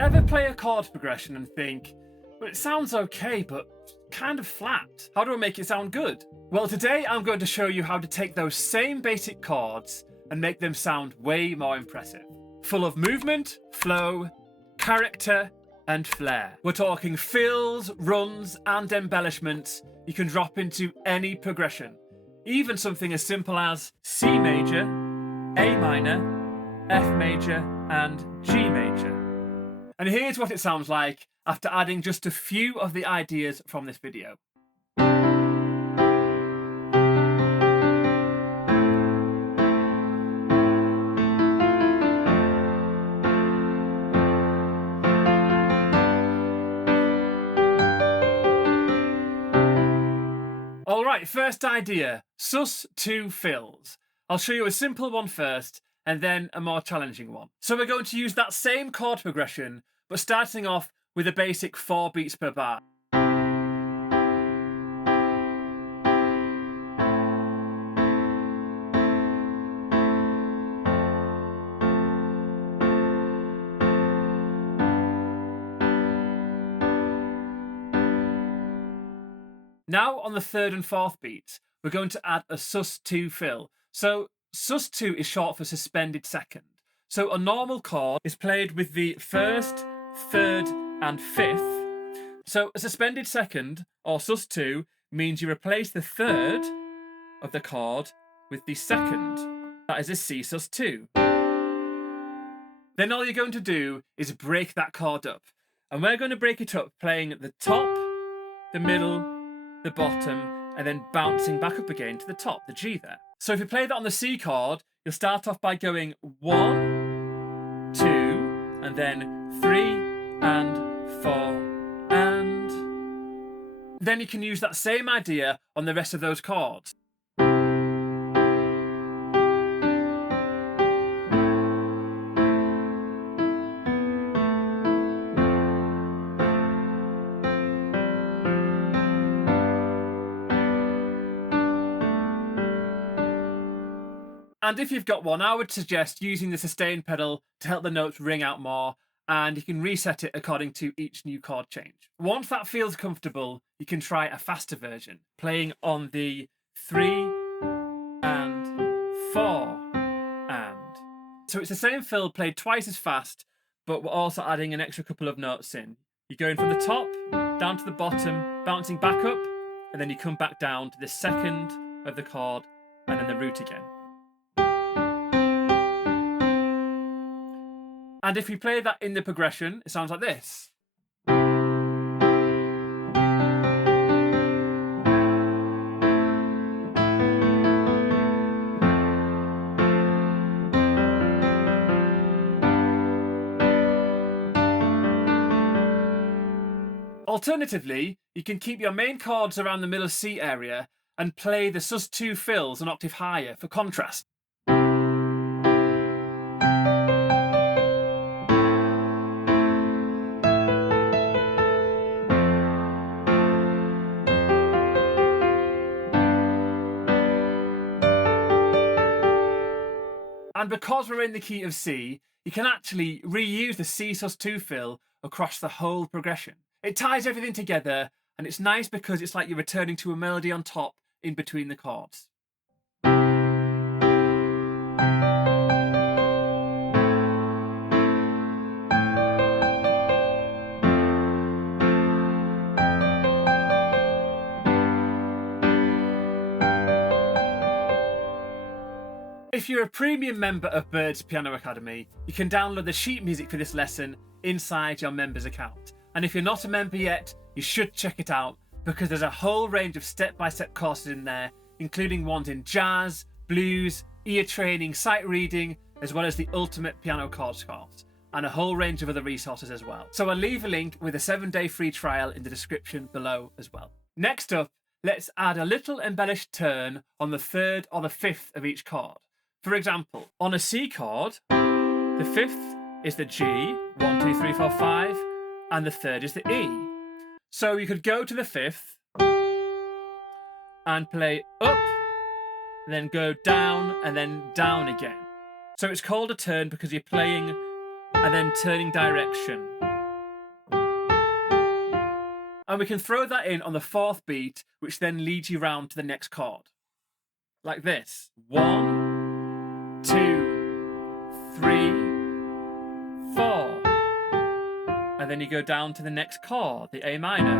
Ever play a chord progression and think, well, it sounds okay, but kind of flat. How do I make it sound good? Well, today I'm going to show you how to take those same basic chords and make them sound way more impressive. Full of movement, flow, character, and flair. We're talking fills, runs, and embellishments you can drop into any progression. Even something as simple as C major, A minor, F major, and G major. And here's what it sounds like after adding just a few of the ideas from this video. Alright, first idea, sus 2 fills. I'll show you a simple one first, and then a more challenging one. So we're going to use that same chord progression, but starting off with a basic 4 beats per bar. Now on the 3rd and 4th beats, we're going to add a sus 2 fill. So sus 2 is short for suspended second. So a normal chord is played with the 1st, 3rd, and 5th. So a suspended second, or sus 2, means you replace the 3rd of the chord with the 2nd. That is a C sus 2. Then all you're going to do is break that chord up. And we're going to break it up playing the top, the middle, the bottom, and then bouncing back up again to the top, the G there. So if you play that on the C chord, you'll start off by going 1, 2, and then 3, and 4, and... Then you can use that same idea on the rest of those chords. And if you've got one, I would suggest using the sustain pedal to help the notes ring out more, and you can reset it according to each new chord change. Once that feels comfortable, you can try a faster version, playing on the 3 and 4 and. So it's the same fill played twice as fast, but we're also adding an extra couple of notes in. You're going from the top down to the bottom, bouncing back up, and then you come back down to the 2nd of the chord, and then the root again. And if we play that in the progression, it sounds like this. Alternatively, you can keep your main chords around the middle C area and play the sus 2 fills an octave higher for contrast. And because we're in the key of C, you can actually reuse the C sus 2 fill across the whole progression. It ties everything together, and it's nice because it's like you're returning to a melody on top in between the chords. If you're a premium member of Bird's Piano Academy, you can download the sheet music for this lesson inside your members account. And if you're not a member yet, you should check it out because there's a whole range of step-by-step courses in there, including ones in jazz, blues, ear training, sight reading, as well as the ultimate piano chords course, and a whole range of other resources as well. So I'll leave a link with a 7-day free trial in the description below as well. Next up, let's add a little embellished turn on the 3rd or the 5th of each chord. For example, on a C chord, the 5th is the G, 1, 2, 3, 4, 5, and the 3rd is the E. So you could go to the 5th and play up, and then go down, and then down again. So it's called a turn because you're playing and then turning direction. And we can throw that in on the 4th beat, which then leads you round to the next chord. Like this. 1, 2, 3, 4. And then you go down to the next chord, the A minor.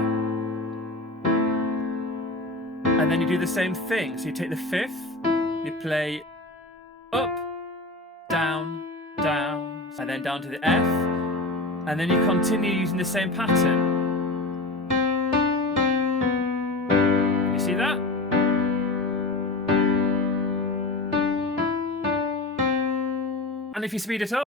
And then you do the same thing. So you take the 5th, you play up, down, down, and then down to the F, and then you continue using the same pattern. You see that? And if you speed it up,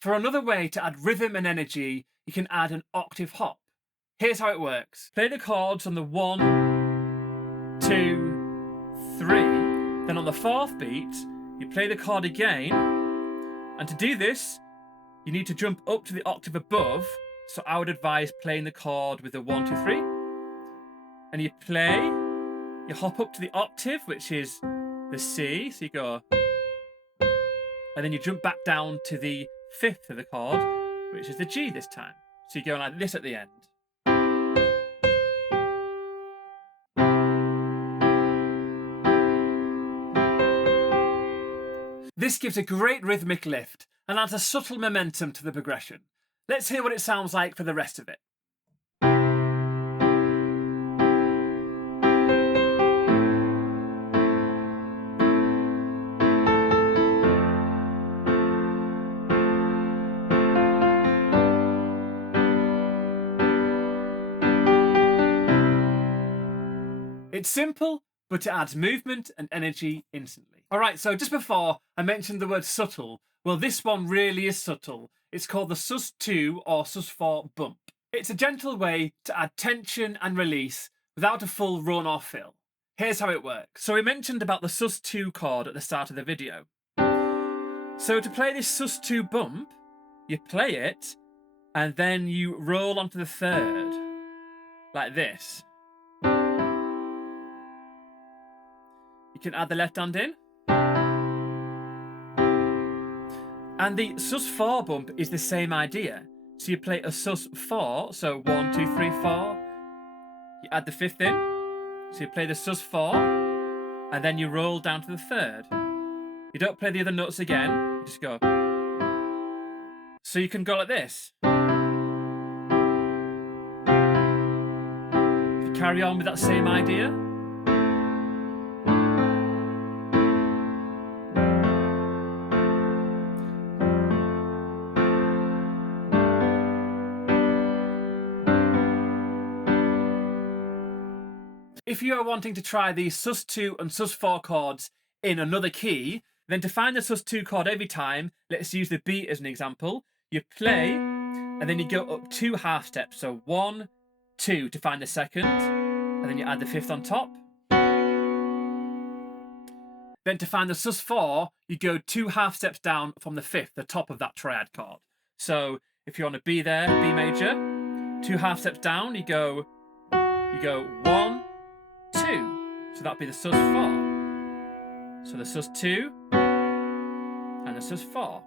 for another way to add rhythm and energy, you can add an octave hop. Here's how it works. Play the chords on the 1, 2, 3. Then on the 4th beat, you play the chord again. And to do this, you need to jump up to the octave above. So I would advise playing the chord with the 1, 2, 3. And you play, you hop up to the octave, which is the C. So you go, and then you jump back down to the 5th of the chord, which is the G this time. So you go like this at the end. This gives a great rhythmic lift and adds a subtle momentum to the progression. Let's hear what it sounds like for the rest of it. It's simple, but it adds movement and energy instantly. Alright, so just before I mentioned the word subtle, well, this one really is subtle. It's called the sus2 or sus4 bump. It's a gentle way to add tension and release without a full run or fill. Here's how it works. So we mentioned about the sus2 chord at the start of the video. So to play this sus2 bump, you play it and then you roll onto the 3rd, like this. You can add the left hand in. And the sus4 bump is the same idea. So you play a sus4, so 1, 2, 3, 4. You add the 5th in. So you play the sus4, and then you roll down to the 3rd. You don't play the other notes again, you just go. So you can go like this. You carry on with that same idea. If you are wanting to try the sus2 and sus4 chords in another key, then to find the sus2 chord every time, let's use the beat as an example. You play, and then you go up 2 half steps. So 1, 2 to find the 2nd, and then you add the 5th on top. Then to find the sus4, you go 2 half steps down from the 5th, the top of that triad chord. So if you're on a B there, B major, 2 half steps down, you go 1, 2. So that'd be the sus4. So the sus2 and the sus4.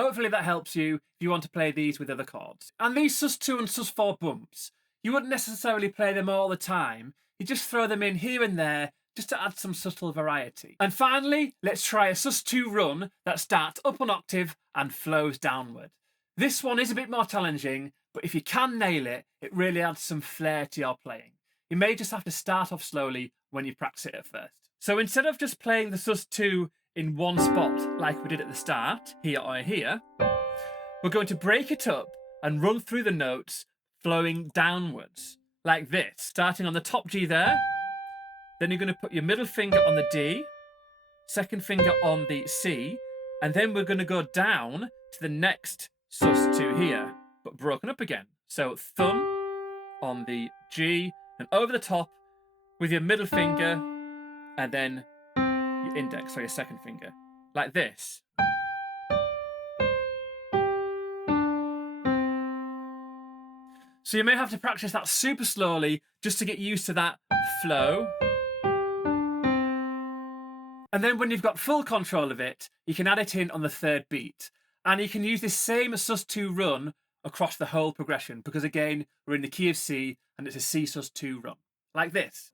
Hopefully that helps you if you want to play these with other chords. And these sus2 and sus4 bumps, you wouldn't necessarily play them all the time. You just throw them in here and there just to add some subtle variety. And finally, let's try a sus2 run that starts up an octave and flows downward. This one is a bit more challenging, but if you can nail it, it really adds some flair to your playing. You may just have to start off slowly when you practice it at first. So instead of just playing the sus2 in one spot like we did at the start, here or here, we're going to break it up and run through the notes flowing downwards, like this, starting on the top G there. Then you're going to put your middle finger on the D, second finger on the C, and then we're going to go down to the next sus2 here, but broken up again. So thumb on the G and over the top with your middle finger and then your index, or your second finger, like this. So you may have to practice that super slowly just to get used to that flow. And then when you've got full control of it, you can add it in on the third beat. And you can use this same sus2 run across the whole progression, because again, we're in the key of C and it's a C sus2 run, like this.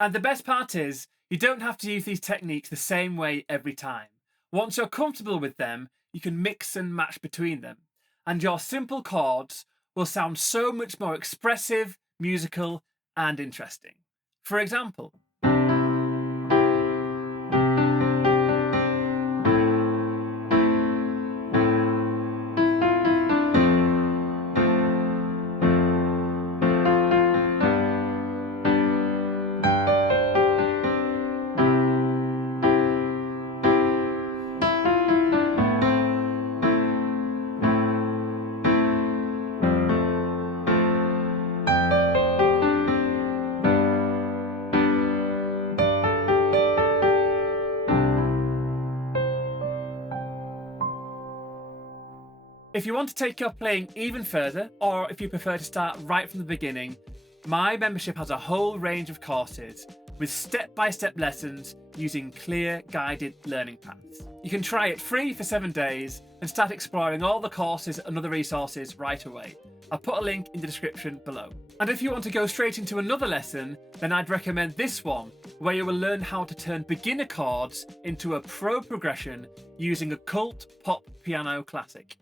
And the best part is, you don't have to use these techniques the same way every time. Once you're comfortable with them, you can mix and match between them. And your simple chords will sound so much more expressive, musical, and interesting. For example, if you want to take your playing even further, or if you prefer to start right from the beginning, my membership has a whole range of courses with step-by-step lessons using clear, guided learning paths. You can try it free for 7 days and start exploring all the courses and other resources right away. I'll put a link in the description below. And if you want to go straight into another lesson, then I'd recommend this one, where you will learn how to turn beginner chords into a pro progression using a cult pop piano classic.